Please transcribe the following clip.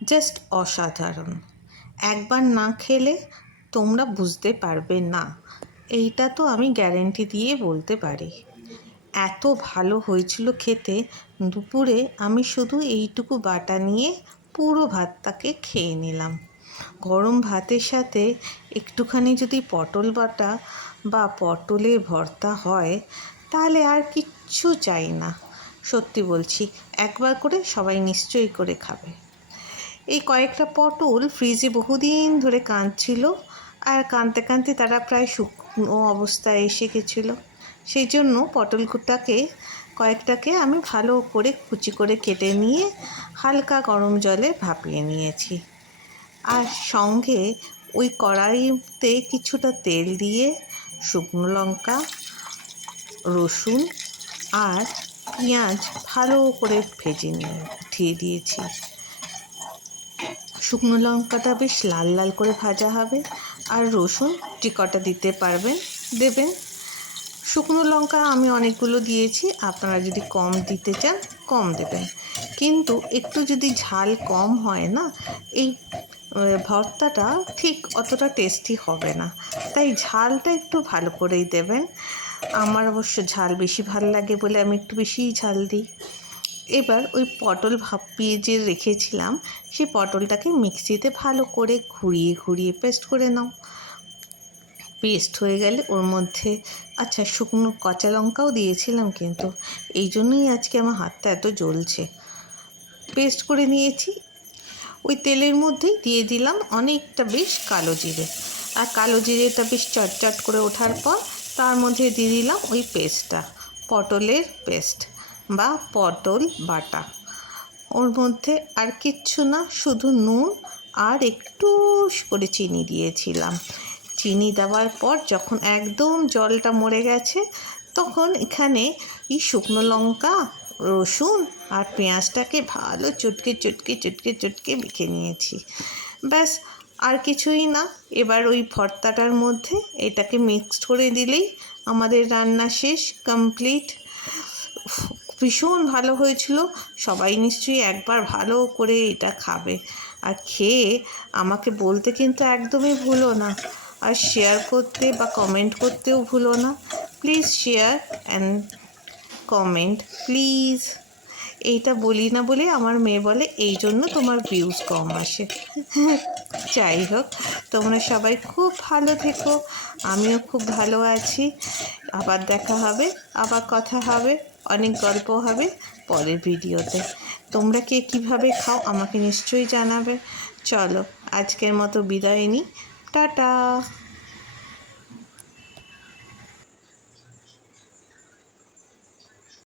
Just অসাধারণ। একবার না খেলে তোমরা বুঝতে পারবে না, এইটা তো আমি গ্যারেন্টি দিয়ে বলতে পারি। এত ভালো হয়েছিল খেতে, দুপুরে আমি শুধু এইটুকু বাটা নিয়ে পুরো ভাতটাকে খেয়ে নিলাম। গরম ভাতের সাথে একটুখানি যদি পটল বাটা বা পটলের ভর্তা হয়, তাহলে আর কিচ্ছু চাই না। সত্যি বলছি, একবার করে সবাই নিশ্চয়ই করে খাবে। এই কয়েকটা পটল ফ্রিজে বহুদিন ধরে কাঁদছিল, আর কাঁদতে কাঁদতে তারা প্রায় শুকনো অবস্থায় এসে গেছিলো। সেই জন্য পটলটাকে কয়েকটাকে আমি ভালো করে কুচি করে কেটে নিয়ে হালকা গরম জলে ভাপিয়ে নিয়েছি। আর সঙ্গে ওই কড়াইতে কিছুটা তেল দিয়ে শুকনো লঙ্কা, রসুন আর পেঁয়াজ ভালো করে ভেজে নিয়ে উঠিয়ে দিয়েছি। শুকনো লঙ্কাটা বেশ লাল লাল করে ভাজা হবে, আর রসুন যে কটা দিতে পারবেন দেবেন। শুকনো লঙ্কা আমি অনেকগুলো দিয়েছি, আপনারা যদি কম দিতে চান কম দেবেন, কিন্তু একটু যদি ঝাল কম হয় না, এই ভর্তাটা ঠিক অতটা টেস্টি হবে না। তাই ঝালটা একটু ভালো করেই দেবেন। আমার অবশ্য ঝাল বেশি ভালো লাগে বলে আমি একটু বেশিই ঝাল দিই। এবার ওই পটল ভাপিয়ে যে রেখেছিলাম, সেই পটলটাকে মিক্সিতে ভালো করে ঘুরিয়ে ঘুরিয়ে পেস্ট করে নাও। পেস্ট হয়ে গেলে ওর মধ্যে শুকনো কাঁচা লঙ্কাও দিয়েছিলাম, কিন্তু এই জন্যই আজকে আমার হাতটা এত জ্বলছে। পেস্ট করে নিয়েছি। ওই তেলের মধ্যেই দিয়ে দিলাম অনেকটা বেশ কালো জিরে, আর কালো জিরেটা বেশ চটচট করে ওঠার পর তার মধ্যে দিয়ে দিলাম ওই পেস্টটা, পটলের পেস্ট বা পটল বাটা। ওর মধ্যে আর কিচ্ছু না, শুধু নুন আর একটু করে চিনি দিয়েছিলাম। চিনি দেওয়ার পর যখন একদম জলটা মরে গেছে, তখন এখানে এই শুকনো লঙ্কা, রসুন আর পেঁয়াজটাকে ভালো চটকে চটকে চটকে চটকে মেখে নিয়েছি। ব্যাস, আর কিছুই না। এবার ওই ভর্তাটার মধ্যে এটাকে মিক্সড করে দিলেই আমাদের রান্না শেষ, কমপ্লিট। ভীষণ ভালো হয়েছিল। সবাই নিশ্চয়ই একবার ভালো করে এটা খাবে, আর খেয়ে আমাকে বলতে কিন্তু একদমই ভুলো না। আর শেয়ার করতে বা কমেন্ট করতেও ভুলো না। Please share and comment please. এইটা বলি না বলে আমার মেয়ে বলে এই জন্য তোমার ভিউজ কম আসে। যাই হোক, তোমরা সবাই খুব ভালো থেকো, আমিও খুব ভালো আছি। আবার দেখা হবে, আবার কথা হবে, অনেক গল্প হবে পরের ভিডিওতে। তোমরা কে কীভাবে খাও আমাকে নিশ্চয়ই জানাবে। চলো, আজকের মতো বিদায় নিই। টাটা।